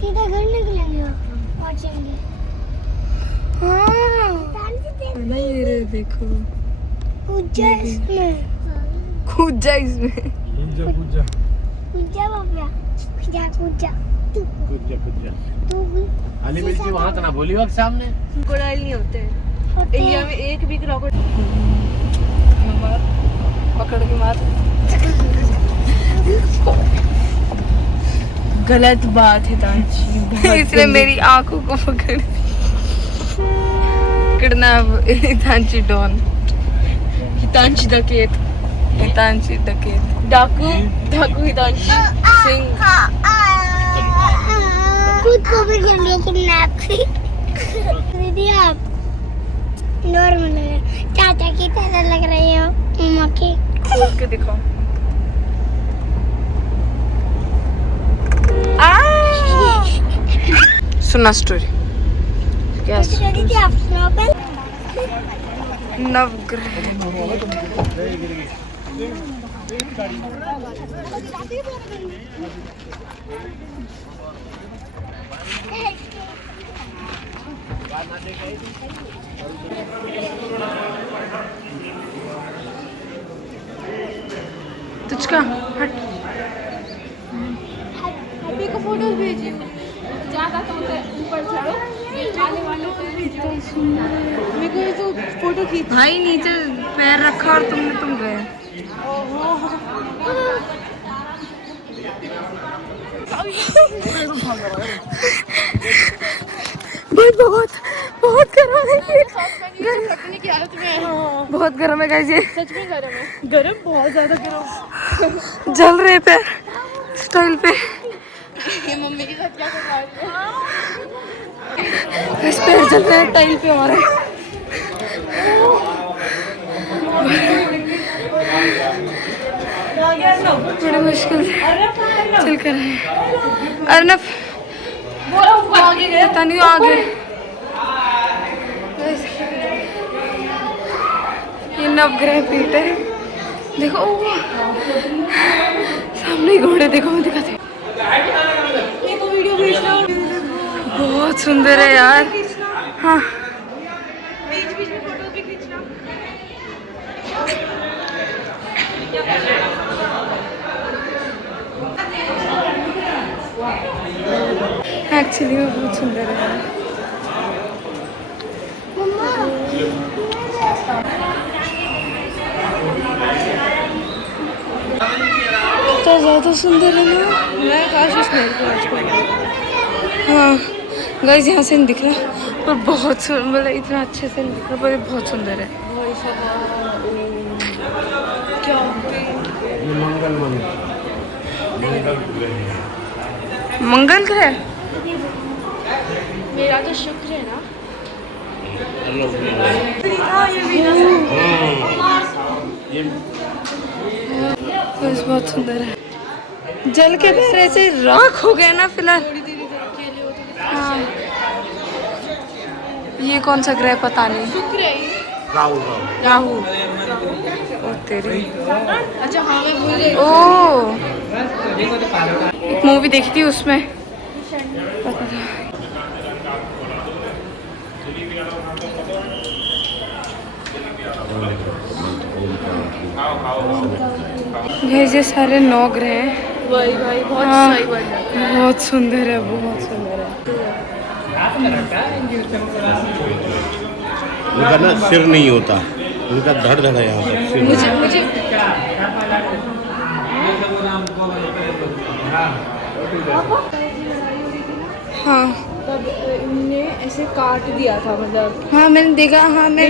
सीधा घर निकलेंगे पहुंचेंगे। हाँ नहीं रे देखो कूद जा इसमें, कूद जा इसमें कूद जा बाबा, कूद जा तू अली मिर्ची वहाँ तो ना बोली वक्त सामने क्रोकोडाइल नहीं होते होते इंडिया में एक भी क्रोकोडाइल पकड़ के मार गलत बात है तांची इसने मेरी आंखों को पकड़ किडनैप हितांशी डॉन हितांशी डकैत डाकू हितांशी सिंह खुद को भी कर लो किडनैप। दीदी आप नॉर्मल लग रहे, चाचा की तरह लग रही हो, मम्मा की। खोल के दिखाओ। सुना स्टोरी क्या दीदी आप सुनाओ पहले। नवग्रह तुझका हट अभी को फोटोज भेजिए ज्यादा तो ऊपर चढ़ो काले वालों को मेरे को ये तो फोटो खींच भाई नीचे पैर रखा और तुम गए भाई बहुत गर्म है की हालत में बहुत गर्म है गाइस ये सच में गरम बहुत ज्यादा गरम जल रहे पैर स्टाइल पे ये मम्मी के साथ क्या कर रहा है इस पैर जल रहे टाइल पे हमारे बड़ी मुश्किल से चल कर रहे हैं। अर्नब पता नहीं आगे ये नवग्रह पीठ है देखो सामने ही घोड़े देखो मैं दिखाती ये तो वीडियो भेजना बहुत सुंदर है यार। हाँ बीच बीच में फोटो भी खींचना एक्चुअली वो बहुत सुंदर है तो ज़्यादा सुंदर है ना मैं काश इस मेरे को आज हाँ गाइस यहाँ से नहीं दिख रहा पर बहुत मतलब इतना अच्छे से नहीं दिख रहा पर बहुत सुंदर है क्या ये मंगल ग्रह मेरा तो शुक्र है ना बस बहुत सुंदर है जल के पैर ऐसे राख हो गए ना फिलहाल। हाँ ये कौन सा ग्रह पता नहीं शुक्र है राहु ओ तेरी अच्छा हाँ मैं भूल गई ओ एक मूवी देखी थी उसमें पता था। ये सारे 9 ग्रह हैं वही भाई बहुत हाँ, सही बन जाता है बहुत सुंदर है बहुत सुंदर है। उनका ना सिर नहीं होता उनका धड़ है यहाँ पर सिर मुझे हाँ तब इनने ऐसे काट दिया था मतलब हाँ मैंने देखा हाँ मैंने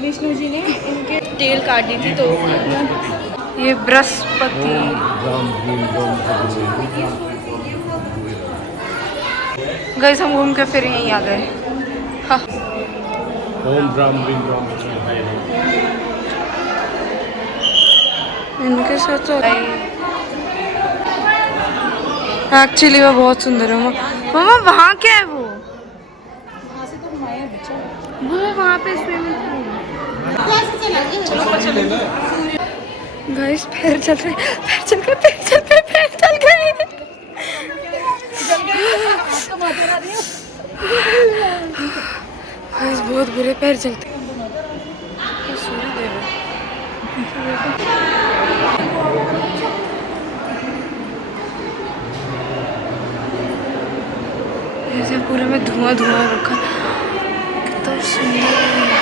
विष्णु जी ने इनके टेल काट दी थी तो ये बृहस्पति गए हम घूम के फिर यहीं आ गए। हाँ ओम राम ह्रीम राम इनके साथ तो एक्चुअली वो बहुत सुंदर है मम्मा वहाँ क्या है वो वहाँ पे स्विमिंग गाइस पैर चल रहे पैर चल गए बहुत बुरे पैर चलते हैं। सूर्यदेव है। ऐसे पूरे में धुआं धुआं रखा, कितना सुंदर है।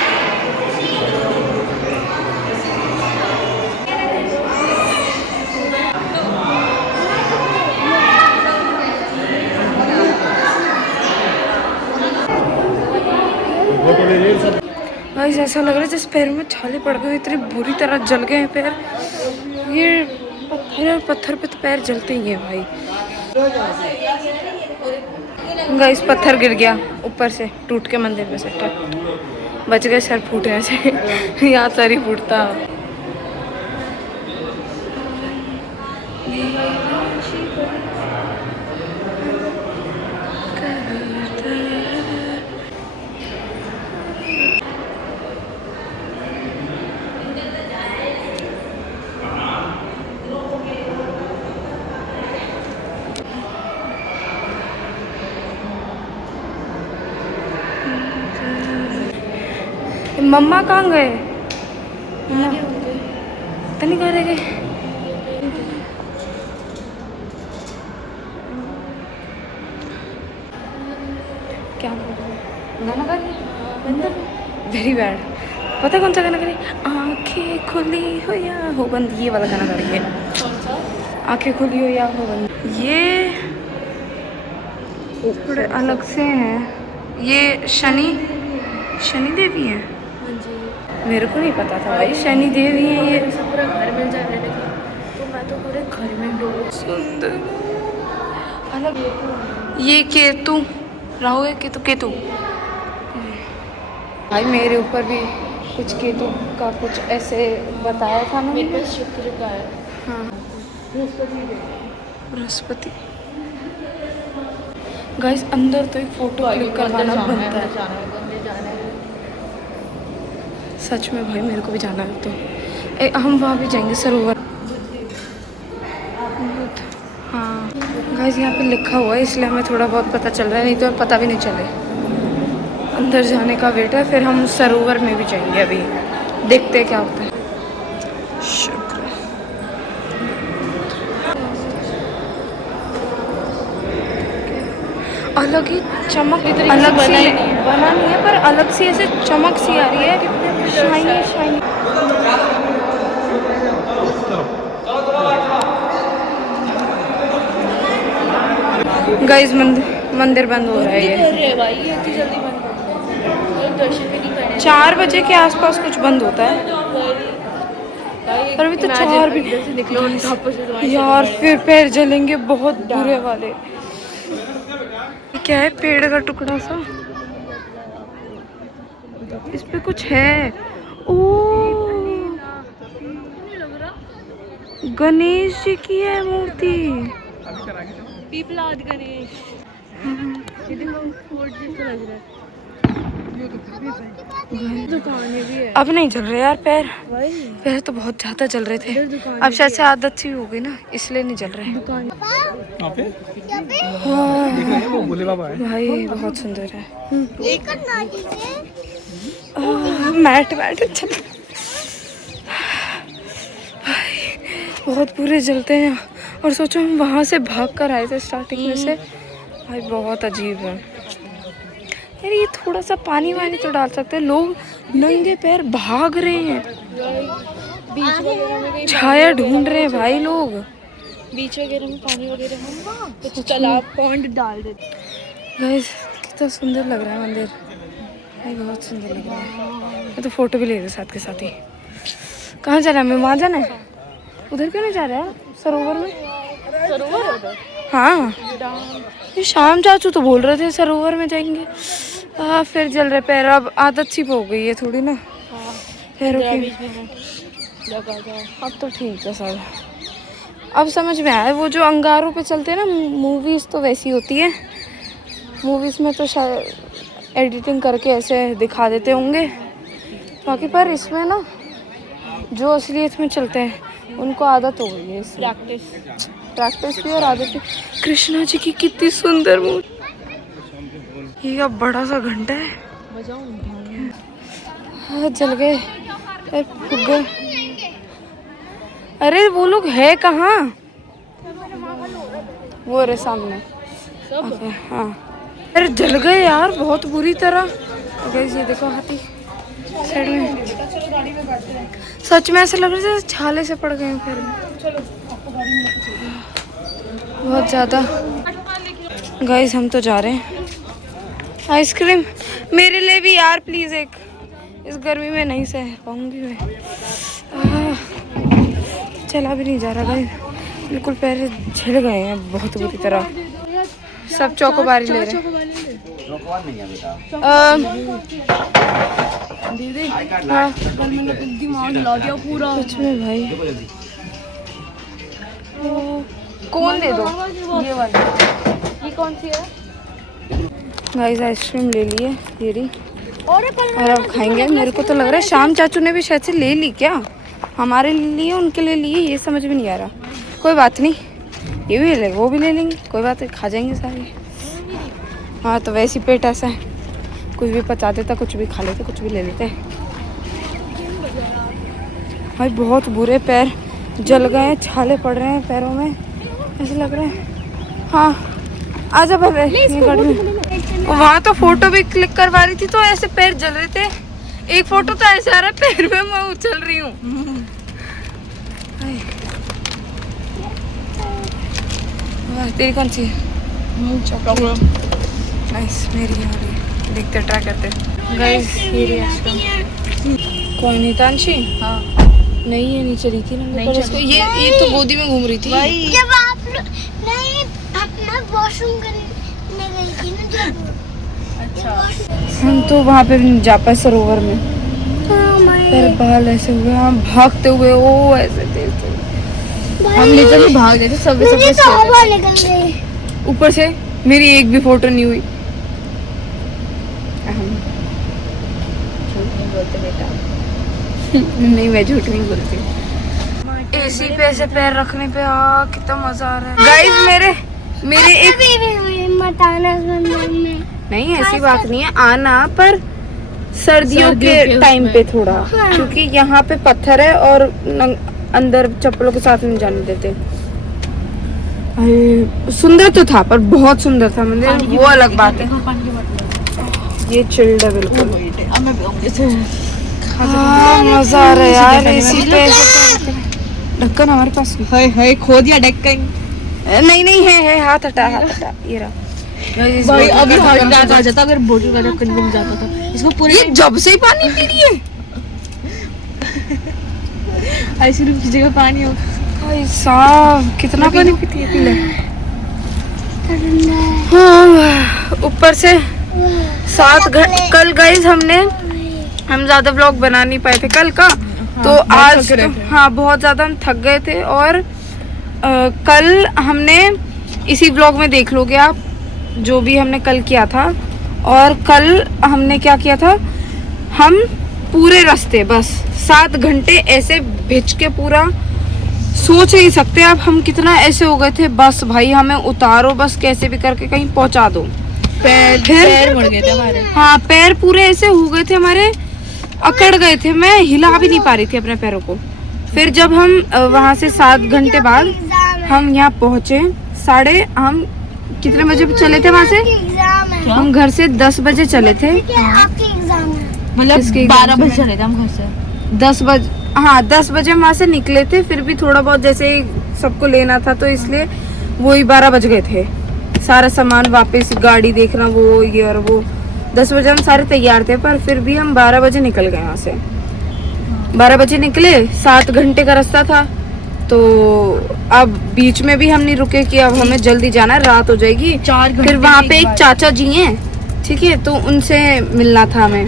गाइस ऐसा लग रहा है जैसे पैर में छाले पड़ गए, इतनी बुरी तरह जल गए हैं पैर। ये पत्थर है, पत्थर पे तो पैर जलते ही हैं भाई। गाइस पत्थर गिर गया ऊपर से, टूट के मंदिर में से टक, बच गए सर फूटने से। यहाँ सर ही फूटता। मम्मा कहाँ गए? पता नहीं कहाँ रह गए। क्या गाना गा रही है? Very bad. पता कौन सा गाना गा रही है? आंखें खुली हो या हो बंद, ये वाला गाना गा रही है। आंखें खुली हो या हो बंद। ये थोड़े अलग से हैं। ये शनि देवी हैं। मेरे को नहीं पता था भाई शनि देवी है ये। पूरा घर मिल जाए तो मैं तो पूरे घर में डूब। सुंदर अलग। ये केतु राहु है, केतु भाई मेरे ऊपर भी कुछ केतु का कुछ ऐसे बताया था ना। मेरे पास शुक्र का है। हाँ बृहस्पति। गाइस अंदर तो एक फोटो क्लिक करवाना बनता है। सच में भाई मेरे को भी जाना है। तो हम वहाँ भी जाएंगे सरोवर। हाँ गाइस यहाँ पे लिखा हुआ है इसलिए हमें थोड़ा बहुत पता चल रहा है, नहीं तो पता भी नहीं चले। अंदर जाने का वेट है, फिर हम सरोवर में भी जाएंगे। अभी देखते हैं क्या होता है। शुक्र अलग ही चमक, अलग सी बना नहीं है पर अलग सी ऐसे चमक सी आ रही है, शाइनी शाइनी। गाइस मंदिर बंद हो रहा है ये भाई, इतनी जल्दी बंद कर दिया। दर्शन भी नहीं करने। 4 बजे के आसपास कुछ बंद होता है और अभी तो 4 भी निकलो यार, फिर पैर जलेंगे बहुत बुरे वाले। क्या है? पेड़ का टुकड़ा सा, इस पे कुछ है। ओ गणेश जी की है मूर्ति। पीपलाद गणेश। ये देखो फोर्ट जैसा लग रहा है। दुकानें भी है। अब नहीं चल रहे यार पैर, पहले तो बहुत ज्यादा चल रहे थे, अब शायद से आदत सी हो गई ना इसलिए नहीं चल रहे। हाँ भाई बहुत सुंदर है। मैट चल भाई बहुत बुरे जलते हैं। और सोचो हम वहाँ से भाग कर आए थे स्टार्टिंग में से। भाई बहुत अजीब है यार। ये थोड़ा सा पानी वानी तो डाल सकते हैं। लोग नंगे पैर भाग रहे हैं, छाया ढूंढ रहे हैं भाई लोग। बीच वगैरह में पानी वगैरह तो तालाब पॉन्ड डाल देते। गाइस कितना सुंदर लग रहा है मंदिर भाई, बहुत सुंदर लग रहा है। मैं तो फोटो भी ले रही साथ के साथ ही। कहाँ जा रहा है? मैं वहाँ जाना है। उधर क्यों नहीं जा रहा है? सरोवर में। सरोवर उधर? हाँ ये शाम चाचू तो बोल रहे थे सरोवर में जाएंगे। फिर जल रहे पैर। अब आदत सी हो गई है थोड़ी ना पैरों की। अब तो ठीक है सर, अब समझ में आया। वो जो अंगारों पे चलते हैं ना मूवीज़, तो वैसी होती है। मूवीज़ में तो शायद एडिटिंग करके ऐसे दिखा देते होंगे बाकी, पर इसमें ना जो असलियत में चलते हैं उनको आदत हो गई है। प्रैक्टिस भी और आदत भी। कृष्णा जी की कितनी सुंदर मूर्ति। ये अब बड़ा सा घंटा है। हाँ, जल गए, फूक गए। अरे वो लोग है कहाँ? वो रहे सामने। ओके, हाँ। अरे जल गए यार बहुत बुरी तरह। गाइस ये देखो हाथी साइड में, सच में ऐसा लग रहा है छाले से पड़ गए पैर में बहुत ज्यादा। गाइस हम तो जा रहे हैं। आइसक्रीम मेरे लिए भी यार प्लीज एक, इस गर्मी में नहीं सह पाऊंगी मैं। चला भी नहीं जा रहा गाइस, बिल्कुल पैर झड़ गए हैं बहुत बुरी तरह। सब चौकोबारी ले रहे हैं। दीदी हाँ दिमाग ला दिया पूरा। सच में भाई, कौन दे दो ये वाली, ये कौन सी है? गाइस आइसक्रीम ले लिए ये रही, और अब खाएंगे। मेरे को तो लग रहा है शाम चाचू ने भी शायद से ले ली क्या, हमारे लिए उनके लिए लिए, ये समझ में नहीं आ रहा। कोई बात नहीं, ये भी ले, वो भी ले लेंगे, कोई बात नहीं, खा जाएंगे सारे। हाँ तो वैसे ही पेट ऐसा है, कुछ भी पचा देता, कुछ भी खा लेते, कुछ भी ले लेते। भाई बहुत बुरे पैर जल गए हैं, छाले पड़ रहे हैं पैरों में, ऐसा लग रहा है। हाँ आजा भाई, वहाँ तो फोटो भी क्लिक करवा रही थी तो ऐसे पैर जल रहे थे। एक फोटो तो ऐसा आ रहा है पैर में मैं उछल रही हूँ। तेरी कौन सी? नाइस, मेरी आ रही है, देखते ट्राई करते। गाइस ये कौन है? तांशी? हाँ नहीं है, नीचे रही थी ना इसको, ये तो गोदी में घूम रही थी। जब आप नहीं अपना वॉशरूम करने गई थी ना जब। अच्छा हम तो वहाँ पे नहीं जा पाए सरोवर में, पैर बाल ऐसे हुए, हम भागते हुए ओ ऐसे थे, हम लिटरली भाग गए थे सब निकल गई ऊपर से। मेरी एक भी फोटो नहीं हुई। नहीं मैं झूठ नहीं बोलती। एसी पे ऐसे पैर रखने पे कितना मजा आ रहा है। गाइस मेरे एक मताना में नहीं ऐसी बात नहीं है, आना पर सर्दियों के टाइम पे थोड़ा, क्योंकि यहाँ पे पत्थर है और अंदर चप्पलों के साथ नहीं जाने देते। सुंदर तो था पर बहुत सुंदर था मंदिर, वो अलग बात है। ये चिल्ड है बिल्कुल। हाँ मजा आ रहा है यार एसी पे। ढक्कन हमारे पास है, खो दिया ढक्कन। नहीं है, हाथ हटा ये रहा। भाई अभी हार्ट अटैक आ जाता अगर बोतल का ढक्कन घूम जाता तो। इसको पूरे ये जब से ही पानी पी रही है। आइसक्रीम की जगह पानी हो। भाई साहब कितना पानी पीती है, पी ले। हाँ ऊपर से 7 घंटे कल गाइस हम ज्यादा व्लॉग बना नहीं पाए थे कल का। हाँ, तो आज तो, हाँ बहुत ज्यादा हम थक गए थे। और कल हमने इसी व्लॉग में देख लोगे आप जो भी हमने कल किया था। और कल हमने क्या किया था, हम पूरे रास्ते बस 7 घंटे ऐसे भिज के, पूरा सोच नहीं सकते आप हम कितना ऐसे हो गए थे। बस भाई हमें उतारो, बस कैसे भी करके कहीं पहुंचा दो। पैर मुड़ गए थे हमारे। हाँ पैर पूरे ऐसे हो गए थे हमारे, अकड़ गए थे, मैं हिला भी नहीं पा रही थी अपने पैरों को। फिर जब हम वहाँ से 7 घंटे बाद हम यहाँ पहुँचे, हम कितने बजे चले थे वहाँ से? हम घर से 10 बजे चले थे। मतलब 12 बजे चले थे हम घर से। 10 बजे, हाँ 10 बजे वहाँ से निकले थे। फिर भी थोड़ा बहुत जैसे सबको लेना था तो इसलिए वही 12 बज गए थे। सारा सामान वापस, गाड़ी देखना, वो ये और वो। 10 बजे हम सारे तैयार थे पर फिर भी हम 12 बजे निकल गए यहाँ से। 12 बजे निकले, 7 घंटे का रास्ता था। तो अब बीच में भी हम नहीं रुके कि अब हमें जल्दी जाना है, रात हो जाएगी। 4 घंटे। फिर वहाँ पे एक चाचा जी हैं, ठीक है, तो उनसे मिलना था हमें।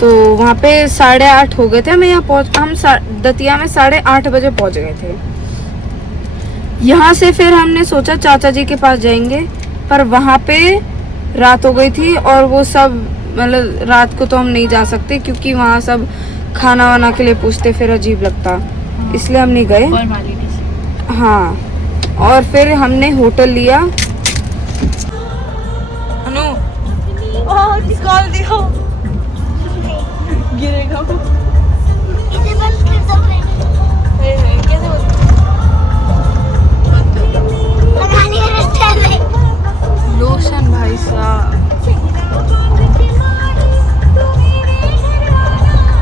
तो वहाँ पे 8:30 हो गए थे हमें यहाँ हम दतिया में 8:30 बजे पहुँच गए थे। यहाँ से फिर हमने सोचा चाचा जी के पास जाएंगे, पर वहाँ पे रात हो गई थी। और वो सब मतलब रात को तो हम नहीं जा सकते क्योंकि वहाँ सब खाना वाना के लिए पूछते, फिर अजीब लगता, इसलिए हम नहीं गए। हाँ और फिर हमने होटल लिया। अनु गिरेगा वो। इसे बंद कर दो फिर। कैसे लगा लिया रास्ते में। लोशन भाई साहब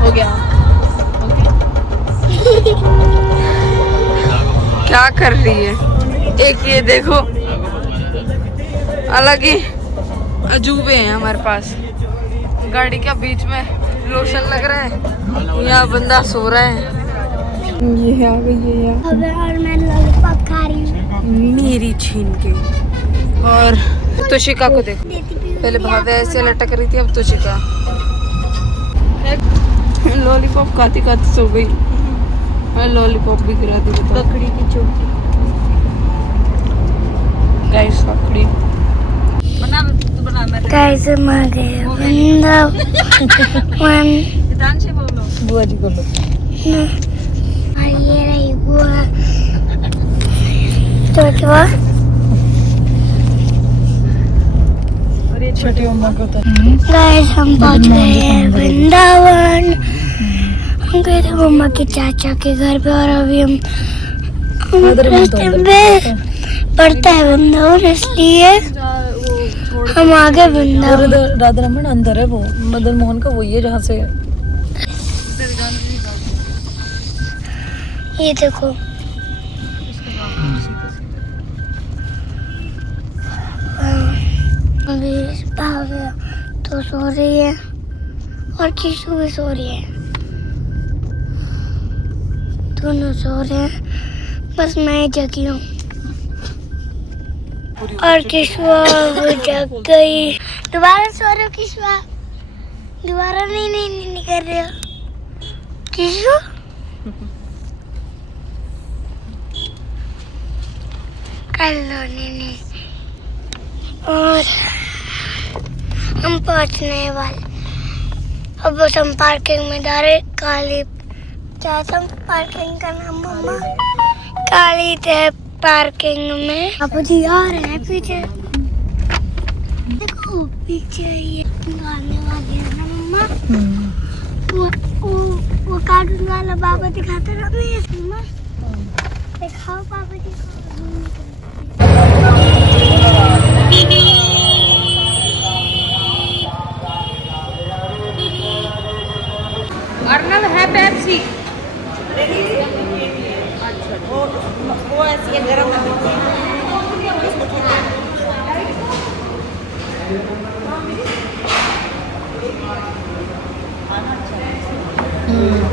हो गया। क्या कर रही है? एक ये देखो, अलग ही अजूबे हैं हमारे पास। गाड़ी के बीच में लोशन लग रहा है, यहाँ बंदा सो रहा है। ये आ गई है यहाँ अब और मैं लॉलीपॉप खा रही हूँ। मेरी छीन के। और तुशिका को देखो, देती भी हूँ। पहले भावे ऐसे लटक रही थी, अब तुशिका लॉलीपॉप खाती खाती सो गई। लॉलीपॉप भी गिरा दी ककड़ी की चोटी। गाइस ककड़ी गाइस हम आ गए वृंदावन। बुआ जी को और ये रही बुआ चोचवा। और ये छोटी उम्मा को तो गाइस हम पहुंच गए हैं वृंदावन। हम गए थे मम्मा के चाचा के घर पे और अभी हम रास्ते में पड़ता है वृंदावन, इसलिए हम आगे वृंदावन। राधा रमन अंदर है, वो मदन मोहन का वही है जहाँ से। ये देखो अभी भावे तो सो रही है और किशु भी सो रही है। दोनों सो रहे हैं, बस मैं जगी हूँ। और किशुआ वो जग गई। दोबारा सो रहे हो किशुआ? दोबारा नहीं कर रहे हो किशु? कर लो नहीं। और हम पहुंचने वाले, अब बस हम पार्किंग में डायरेक्ट काली चाचा पार्किंग का नाम मम्मा काली है पार्किंग में। बापू जी आ रहे हैं पीछे, देखो पीछे ये गाने वाले हैं ना मम्मा। वो कार्टून वाला बाबा दिखाता ना मम्मा, दिखाओ बाबा जी को। अर्नब है पेप्सी। वो ऐसी है गरम हम्म